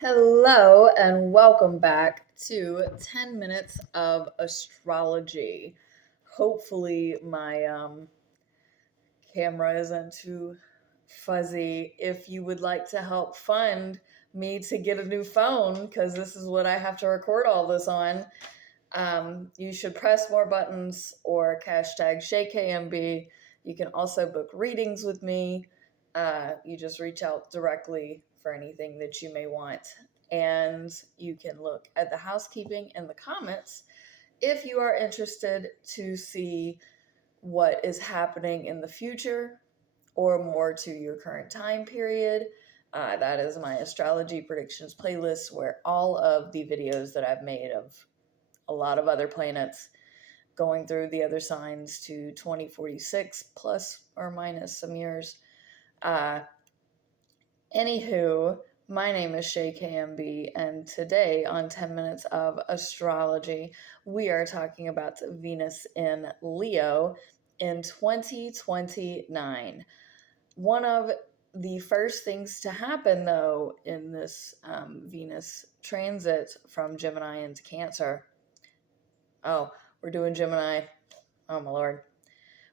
Hello and welcome back to 10 minutes of astrology. Hopefully, my camera isn't too fuzzy. If you would like to help fund me to get a new phone, because this is what I have to record all this on, you should press more buttons or hashtag ShakeKMB. You can also book readings with me. You just reach out directly for anything that you may want. And you can look at the housekeeping in the comments if you are interested to see what is happening in the future or more to your current time period. That is my astrology predictions playlist where all of the videos that I've made of a lot of other planets going through the other signs to 2046 plus or minus some years. Uh, Anywho, my name is Shay KMB, and today on 10 Minutes of Astrology, we are talking about Venus in Leo in 2029. One of the first things to happen, though, in this Venus transit from Gemini into Cancer. Oh, we're doing Gemini. Oh, my Lord.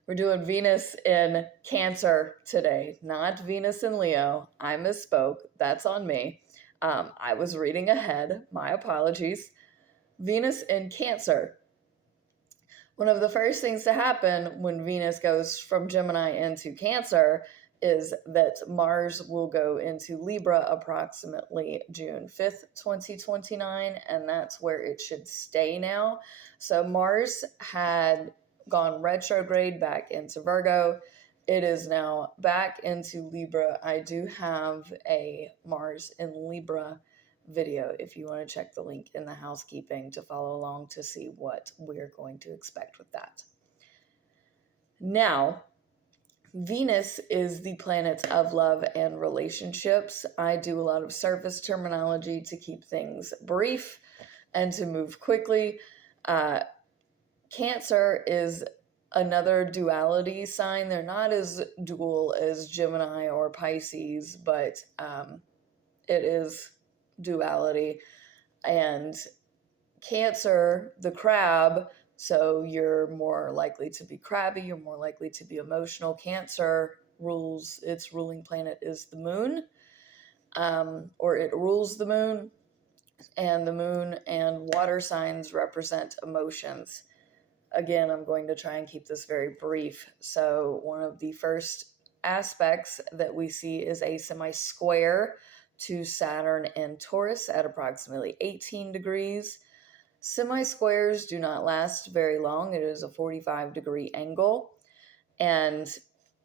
We're doing Venus in Cancer today, not Venus in Leo. I misspoke. That's on me. I was reading ahead. My apologies. Venus in Cancer. One of the first things to happen when Venus goes from Gemini into Cancer is that Mars will go into Libra approximately June 5th, 2029, and that's where it should stay now. So Mars had gone retrograde back into Virgo. It is now back into Libra. I do have a Mars in Libra video if you want to check the link in the housekeeping to follow along to see what we're going to expect with that. Now, Venus is the planet of love and relationships. I do a lot of surface terminology to keep things brief and to move quickly. Cancer is another duality sign. They're not as dual as Gemini or Pisces, but it is duality. And Cancer, the crab, so you're more likely to be crabby, you're more likely to be emotional. Cancer rules, its ruling planet is the moon, or it rules the moon, and the moon and water signs represent emotions. Again, I'm going to try and keep this very brief. So, one of the first aspects that we see is a semi square to Saturn and Taurus at approximately 18 degrees. Semi-squares do not last very long. It is a 45-degree angle, and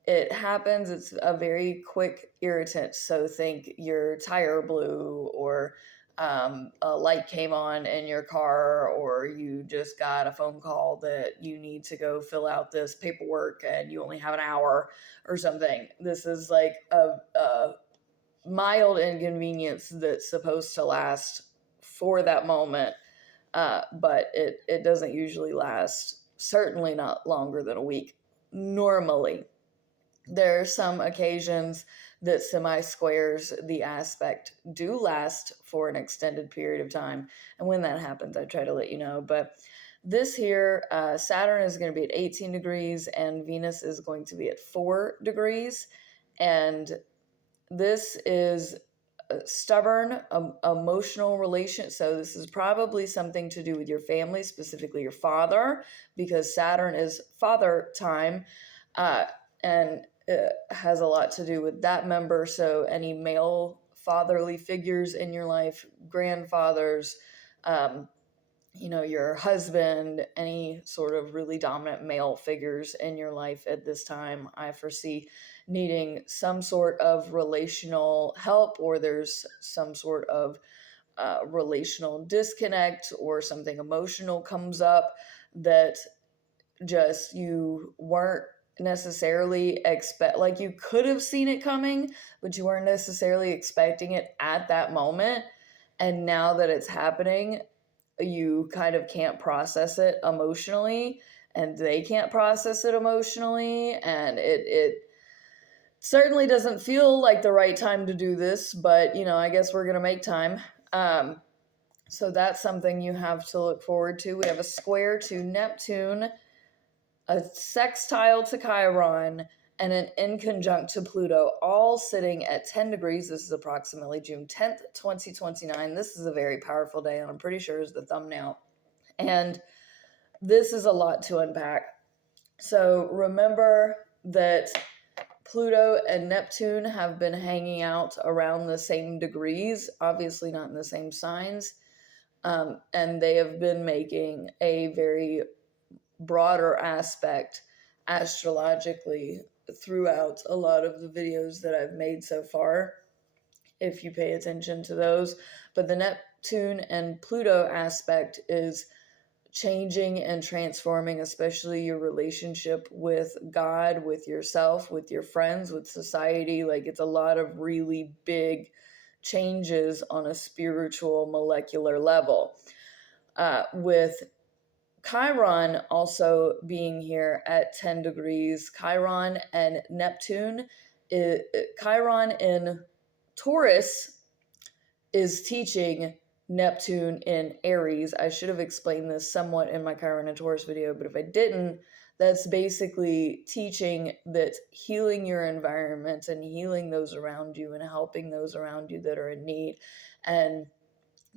it happens, it's a very quick irritant. So think your tire blew, or a light came on in your car, or you just got a phone call that you need to go fill out this paperwork and you only have an hour or something. This is like a mild inconvenience that's supposed to last for that moment, but it doesn't usually last, certainly not longer than a week normally. There are some occasions that semi-squares, the aspect, do last for an extended period of time. And when that happens, I try to let you know. But this here, Saturn is going to be at 18 degrees and Venus is going to be at 4 degrees. And this is a stubborn, emotional relation. So this is probably something to do with your family, specifically your father, because Saturn is father time. And it has a lot to do with that member. So any male fatherly figures in your life, grandfathers, your husband, any sort of really dominant male figures in your life at this time, I foresee needing some sort of relational help, or there's some sort of relational disconnect, or something emotional comes up that just you weren't necessarily like you could have seen it coming, but you weren't necessarily expecting it at that moment. And now that it's happening, you kind of can't process it emotionally, and they can't process it emotionally, and Certainly doesn't feel like the right time to do this, but I guess we're going to make time. Um, so that's something you have to look forward to. We have a square to Neptune, a sextile to Chiron, and an inconjunct to Pluto, all sitting at 10 degrees. This is approximately June 10th, 2029. This is a very powerful day, and I'm pretty sure is the thumbnail. And this is a lot to unpack. So remember that Pluto and Neptune have been hanging out around the same degrees, obviously not in the same signs. And they have been making a very broader aspect astrologically throughout a lot of the videos that I've made so far, if you pay attention to those. But the Neptune and Pluto aspect is changing and transforming, especially your relationship with God, with yourself, with your friends, with society. Like, it's a lot of really big changes on a spiritual molecular level. With Chiron also being here at 10 degrees, Chiron and Neptune, Chiron in Taurus is teaching Neptune in Aries. I should have explained this somewhat in my Chiron and Taurus video, but if I didn't, that's basically teaching that healing your environment and healing those around you and helping those around you that are in need, and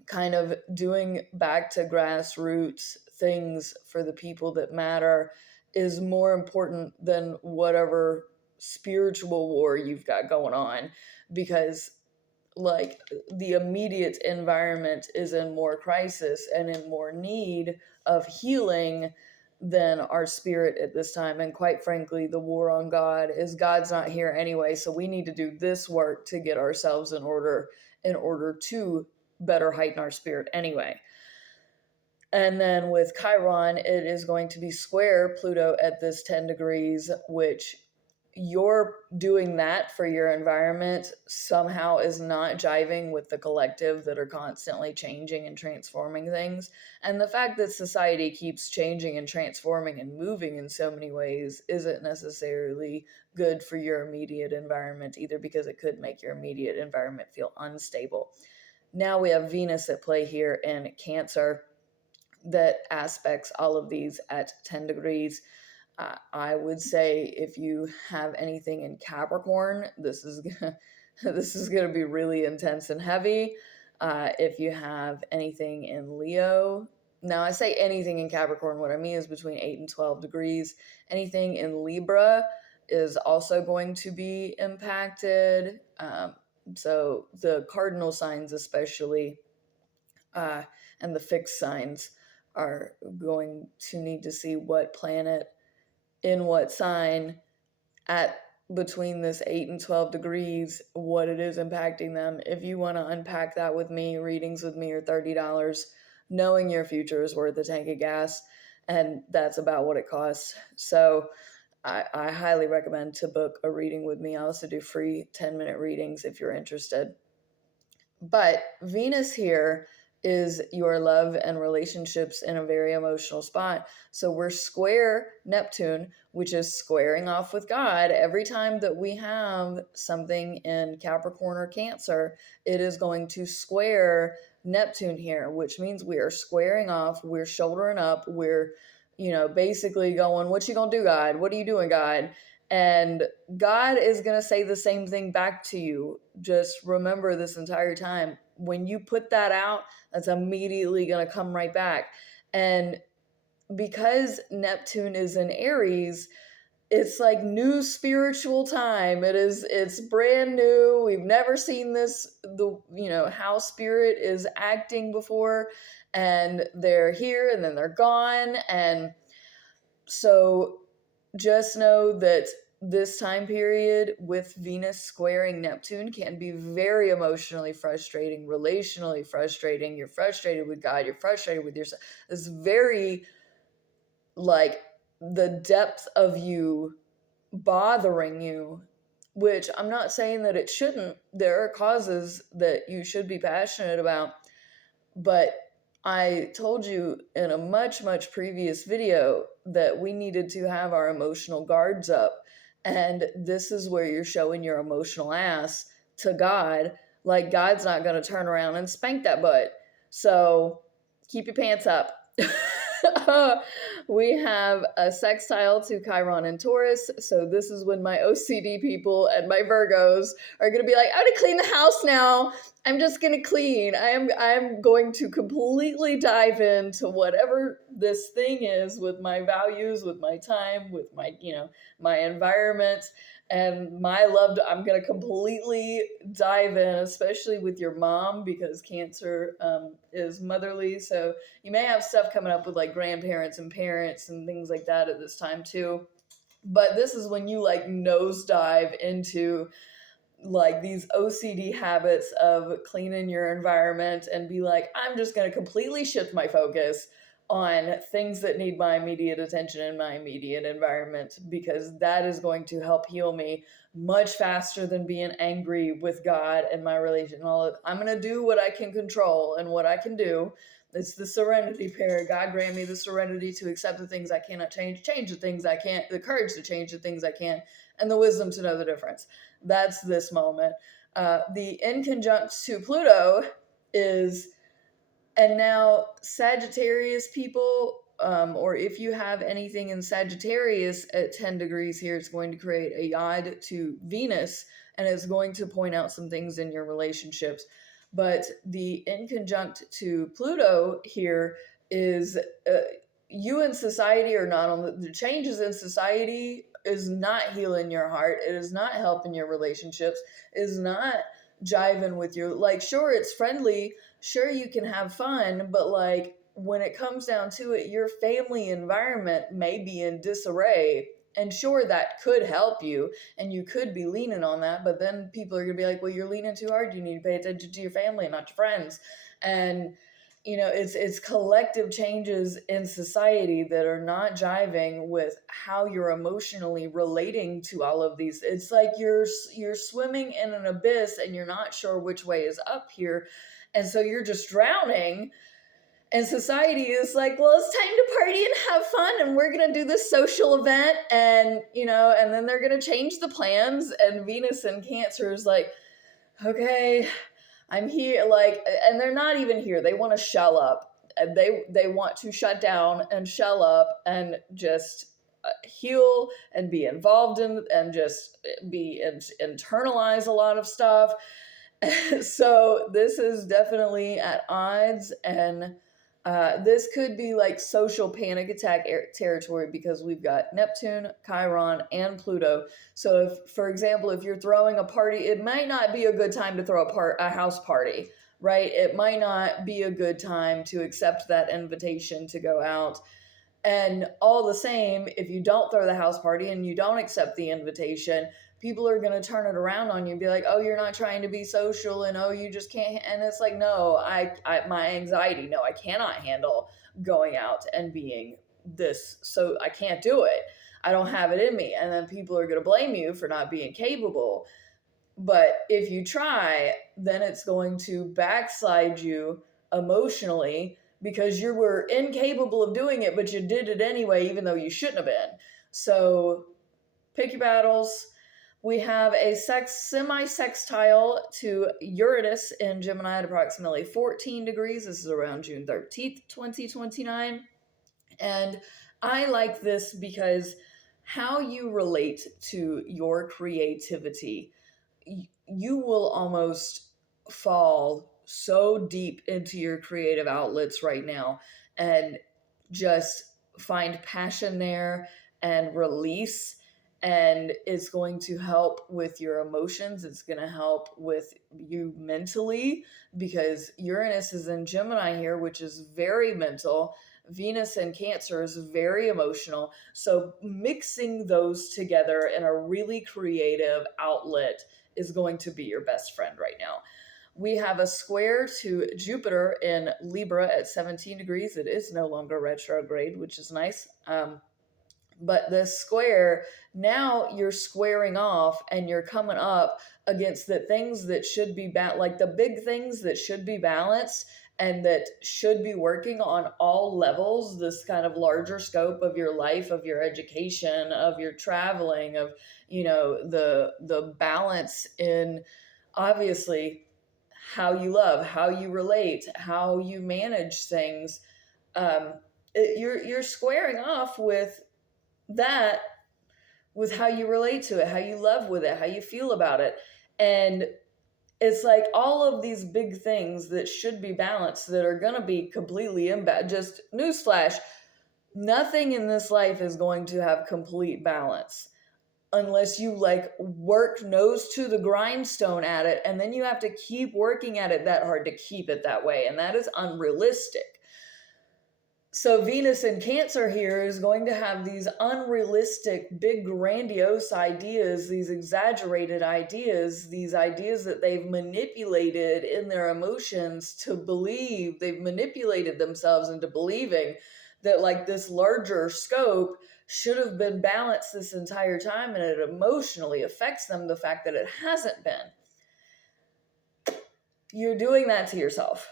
kind of doing back to grassroots things for the people that matter is more important than whatever spiritual war you've got going on, because like the immediate environment is in more crisis and in more need of healing than our spirit at this time. And quite frankly, the war on God is God's not here anyway, so we need to do this work to get ourselves in order to better heighten our spirit anyway. And then with Chiron, it is going to be square Pluto at this 10 degrees, which you're doing that for your environment somehow is not jiving with the collective that are constantly changing and transforming things. And the fact that society keeps changing and transforming and moving in so many ways isn't necessarily good for your immediate environment either, because it could make your immediate environment feel unstable. Now we have Venus at play here in Cancer that aspects all of these at 10 degrees. I would say if you have anything in Capricorn, this is going to be really intense and heavy. If you have anything in Leo, now I say anything in Capricorn, what I mean is between 8 and 12 degrees. Anything in Libra is also going to be impacted. So the cardinal signs especially, and the fixed signs are going to need to see what planet in what sign at between this 8 and 12 degrees, what it is impacting them. If you want to unpack that with me, readings with me are $30. Knowing your future is worth a tank of gas, and that's about what it costs. So I highly recommend to book a reading with me. I also do free 10-minute readings if you're interested. But Venus here is your love and relationships in a very emotional spot. So we're square Neptune, which is squaring off with God. Every time that we have something in Capricorn or Cancer, it is going to square Neptune here, which means we are squaring off, we're shouldering up, we're, basically going, what you gonna do, God? What are you doing, God? And God is going to say the same thing back to you. Just remember this entire time, when you put that out, that's immediately going to come right back. And because Neptune is in Aries, it's like new spiritual time. It's brand new. We've never seen this, how spirit is acting before, and they're here and then they're gone. And so just know that this time period with Venus squaring Neptune can be very emotionally frustrating, relationally frustrating. You're frustrated with God, you're frustrated with yourself. It's very like the depth of you bothering you, which I'm not saying that it shouldn't. There are causes that you should be passionate about, but I told you in a much, much previous video that we needed to have our emotional guards up. And this is where you're showing your emotional ass to God. Like, God's not going to turn around and spank that butt. So keep your pants up. We have a sextile to Chiron and Taurus. So this is when my OCD people and my Virgos are going to be like, I'm going to clean the house now. I'm just going to clean. I'm going to completely dive into whatever this thing is with my values, with my time, with my, my environment and my loved. I'm going to completely dive in, especially with your mom, because Cancer is motherly. So you may have stuff coming up with like grandparents and parents and things like that at this time too. But this is when you like nosedive into like these OCD habits of cleaning your environment and be like, I'm just going to completely shift my focus on things that need my immediate attention in my immediate environment, because that is going to help heal me much faster than being angry with God and my relation. I'm going to do what I can control, and what I can do. It's the serenity prayer. God grant me the serenity to accept the things I cannot change the things I can't, the courage to change the things I can, and the wisdom to know the difference. That's this moment. The inconjunct to Pluto is, and now Sagittarius people, or if you have anything in Sagittarius at 10 degrees here, it's going to create a yod to Venus, and it's going to point out some things in your relationships. But the inconjunct to Pluto here is, you in society are not on the changes in society is not healing your heart. It is not helping your relationships. It is not jiving with your, like, sure, it's friendly. Sure, you can have fun, but like when it comes down to it, your family environment may be in disarray. And sure, that could help you and you could be leaning on that. But then people are going to be like, well, you're leaning too hard. You need to pay attention to your family and not your friends. And it's collective changes in society that are not jiving with how you're emotionally relating to all of these. It's like you're swimming in an abyss and you're not sure which way is up here, and so you're just drowning. And society is like, well, it's time to party and have fun, and we're gonna do this social event, and and then they're gonna change the plans. And Venus and Cancer is like, okay, I'm here, like, and they're not even here. They want to shell up. And they want to shut down and shell up and just heal and be involved in and just internalize a lot of stuff. So this is definitely at odds, and this could be like social panic attack territory, because we've got Neptune, Chiron, and Pluto. So if, for example, if you're throwing a party, it might not be a good time to throw a house party, right? It might not be a good time to accept that invitation to go out. And all the same, if you don't throw the house party and you don't accept the invitation, people are going to turn it around on you and be like, oh, you're not trying to be social, and oh, you just can't. And it's like, no, my anxiety, no, I cannot handle going out and being this. So I can't do it. I don't have it in me. And then people are going to blame you for not being capable. But if you try, then it's going to backslide you emotionally, because you were incapable of doing it, but you did it anyway, even though you shouldn't have been. So pick your battles. We have a semi-sextile to Uranus in Gemini at approximately 14 degrees. This is around June 13th, 2029. And I like this because how you relate to your creativity, you will almost fall so deep into your creative outlets right now and just find passion there and release. And it's going to help with your emotions. It's going to help with you mentally, because Uranus is in Gemini here, which is very mental. Venus in Cancer is very emotional. So mixing those together in a really creative outlet is going to be your best friend right now. We have a square to Jupiter in Libra at 17 degrees. It is no longer retrograde, which is nice. But this square, now you're squaring off and you're coming up against the things that should be like the big things that should be balanced, and that should be working on all levels, this kind of larger scope of your life, of your education, of your traveling, of, the balance in, obviously, how you love, how you relate, how you manage things. You're squaring off with that, with how you relate to it, how you love with it, how you feel about it. And it's like all of these big things that should be balanced that are going to be completely imbalanced. Just newsflash, nothing in this life is going to have complete balance unless you like work nose to the grindstone at it, and then you have to keep working at it that hard to keep it that way, and that is unrealistic. So Venus in Cancer here is going to have these unrealistic, big, grandiose ideas, these exaggerated ideas, these ideas that they've manipulated in their emotions to believe. They've manipulated themselves into believing that like this larger scope should have been balanced this entire time, and it emotionally affects them, the fact that it hasn't been. You're doing that to yourself,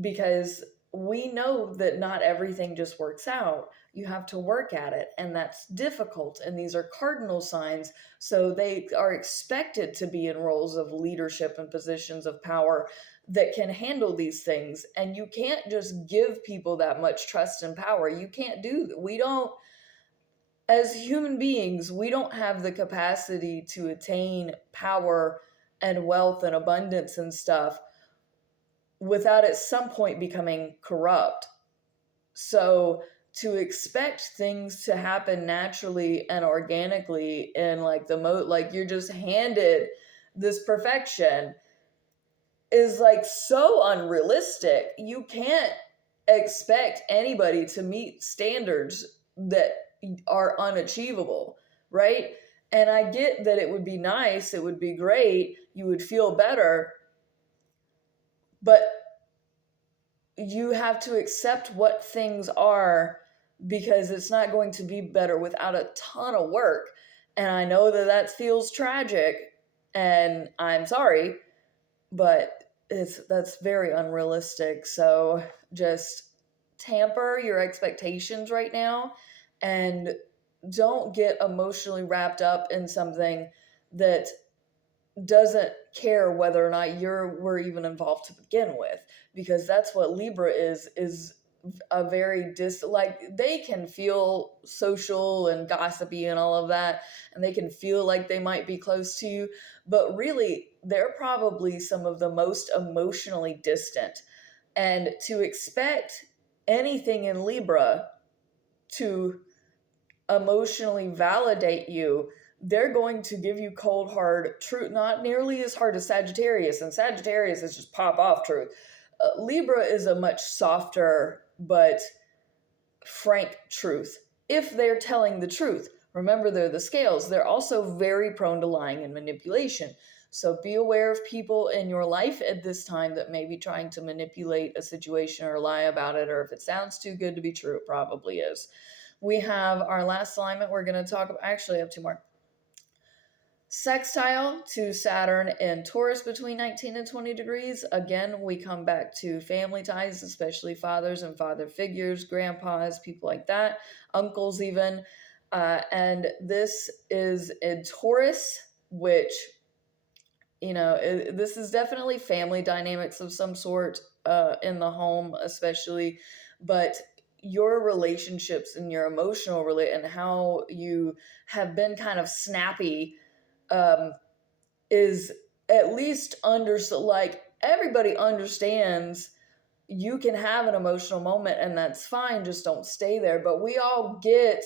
because we know that not everything just works out. You have to work at it, and that's difficult. And these are cardinal signs, so they are expected to be in roles of leadership and positions of power that can handle these things. And you can't just give people that much trust and power. You can't do that. We don't, as human beings, we don't have the capacity to attain power and wealth and abundance and stuff without at some point becoming corrupt. So to expect things to happen naturally and organically in like like you're just handed this perfection is like so unrealistic. You can't expect anybody to meet standards that are unachievable, right? And I get that it would be nice, it would be great, you would feel better, but you have to accept what things are, because it's not going to be better without a ton of work. And I know that that feels tragic, and I'm sorry, but that's very unrealistic. So just tamper your expectations right now, and don't get emotionally wrapped up in something that doesn't care whether or not we're even involved to begin with, because that's what Libra is a very like they can feel social and gossipy and all of that, and they can feel like they might be close to you, but really they're probably some of the most emotionally distant. And to expect anything in Libra to emotionally validate you, they're going to give you cold hard truth, not nearly as hard as Sagittarius, and Sagittarius is just pop off truth. Libra is a much softer but frank truth if they're telling the truth. Remember, they're the scales. They're also very prone to lying and manipulation. So be aware of people in your life at this time that may be trying to manipulate a situation or lie about it, or if it sounds too good to be true, it probably is. We have our last alignment. We're going to talk about, actually, I have two more. Sextile to Saturn in Taurus between 19 and 20 degrees. Again, we come back to family ties, especially fathers and father figures, grandpas, people like that, uncles even. And this is in Taurus, which, this is definitely family dynamics of some sort in the home, especially. But your relationships and your emotional and how you have been kind of snappy is at least like everybody understands you can have an emotional moment and that's fine, just don't stay there. But we all get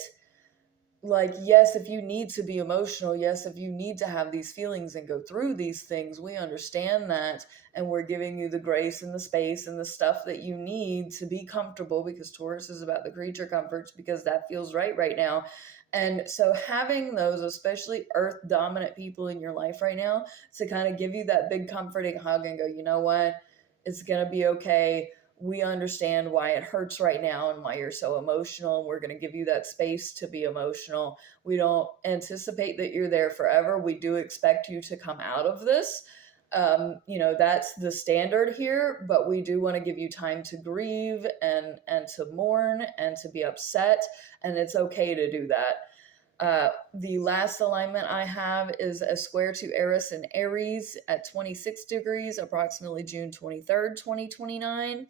like, yes, if you need to be emotional, yes, if you need to have these feelings and go through these things, we understand that, and we're giving you the grace and the space and the stuff that you need to be comfortable, because Taurus is about the creature comforts, because that feels right now. And so having those, especially earth dominant people in your life right now, to kind of give you that big comforting hug and go, you know what, it's going to be okay. We understand why it hurts right now and why you're so emotional, and we're going to give you that space to be emotional. We don't anticipate that you're there forever. We do expect you to come out of this, That's the standard here, but we do want to give you time to grieve and to mourn and to be upset, and it's okay to do that. The last alignment I have is a square to Eris and Aries at 26 degrees, approximately June 23rd, 2029.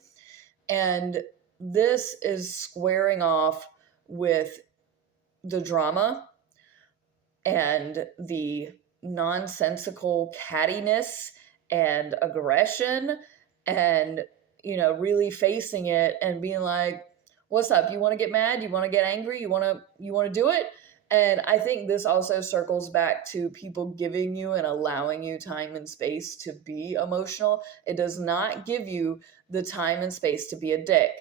And this is squaring off with the drama and the nonsensical cattiness and aggression and really facing it and being like, what's up, you want to get mad, you want to get angry, you want to do it. And I think this also circles back to people giving you and allowing you time and space to be emotional. It does not give you the time and space to be a dick.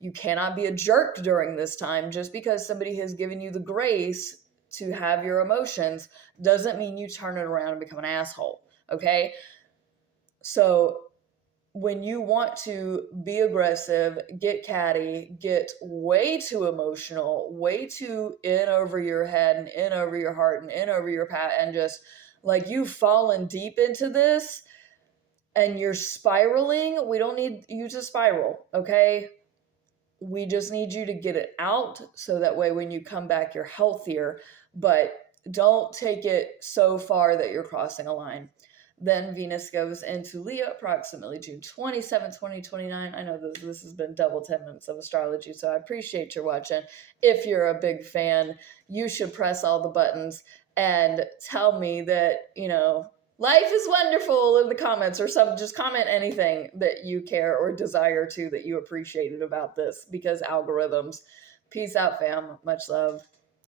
You cannot be a jerk during this time. Just because somebody has given you the grace to have your emotions doesn't mean you turn it around and become an asshole. Okay? So when you want to be aggressive, get catty, get way too emotional, way too in over your head and in over your heart and in over your pat, and just like you've fallen deep into this and you're spiraling, we don't need you to spiral, okay? We just need you to get it out so that way when you come back, you're healthier, but don't take it so far that you're crossing a line. Then Venus goes into Leo approximately June 27, 2029. I know this has been double 10 minutes of astrology, so I appreciate your watching. If you're a big fan, you should press all the buttons and tell me that, life is wonderful in the comments, or just comment anything that you care or desire to that you appreciated about this, because algorithms. Peace out, fam. Much love.